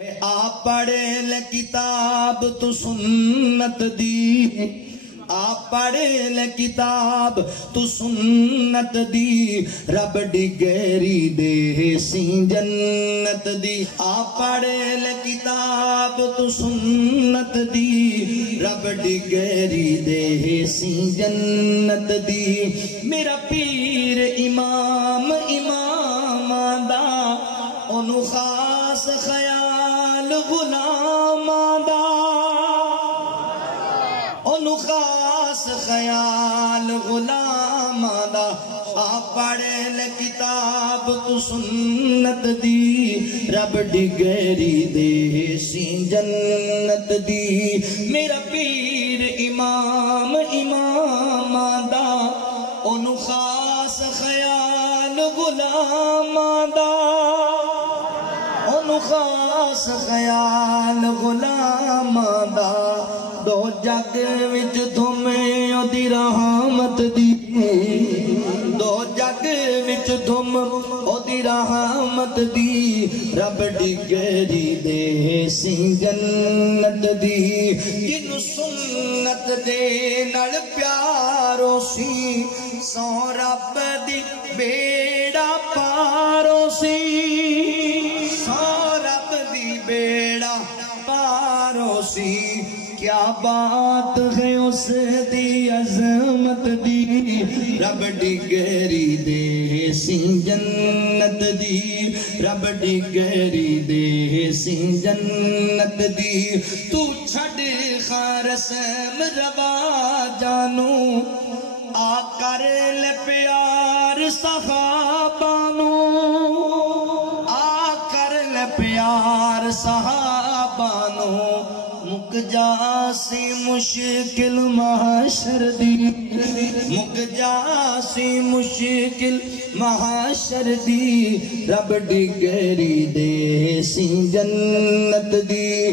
आप पढ़े ले किताब तू सुन्नत दी, आप पढ़े ले किताब तू सुन्नत दी, रब डिगेरी दे सी जन्नत दी। आप पढ़े ले किताब तू सुन्नत दी, रब डिगेरी दे सी जन्नत दी। मेरा पीर इमाम इमामा दा ओनू खास ख्याल गुलामा दा, ओनू खास ख्याल गुलामा दा। आप पढ़े ले किताब तू सुन्नत दी, रब डिगेरी दे सी जन्नत दी। मेरा पीर इमाम इमामा दा ओनू खास ख्याल गुलामा दा, ओनू खास ख्याल गुलामा दा। दो जग विच धुमे ओदी रहमत दी, दो जग विच धुम ओदी रहमत दी, रब डिगेरी दे सी जन्नत दी। जिन्नू सुन्नत दे नाल प्यारो सी, सौ रब दी बेड़ा पारो सी, सौ रब दी बेड़ा पारो सी। क्या बात है उस दी अजमत दी, रब डिगेरी दे सी जन्नत दी, रब डिगेरी दे सी जन्नत दी। तू छड़ खारसम रवा जानू, आ कर ले प्यार सहाबानू, आ कर ले प्यार सहाबानू। मुक जासी मुश्किल महशर दी, मुक जासी मुश्किल महशर दी, रब डिगेरी दे सी जन्नत दी।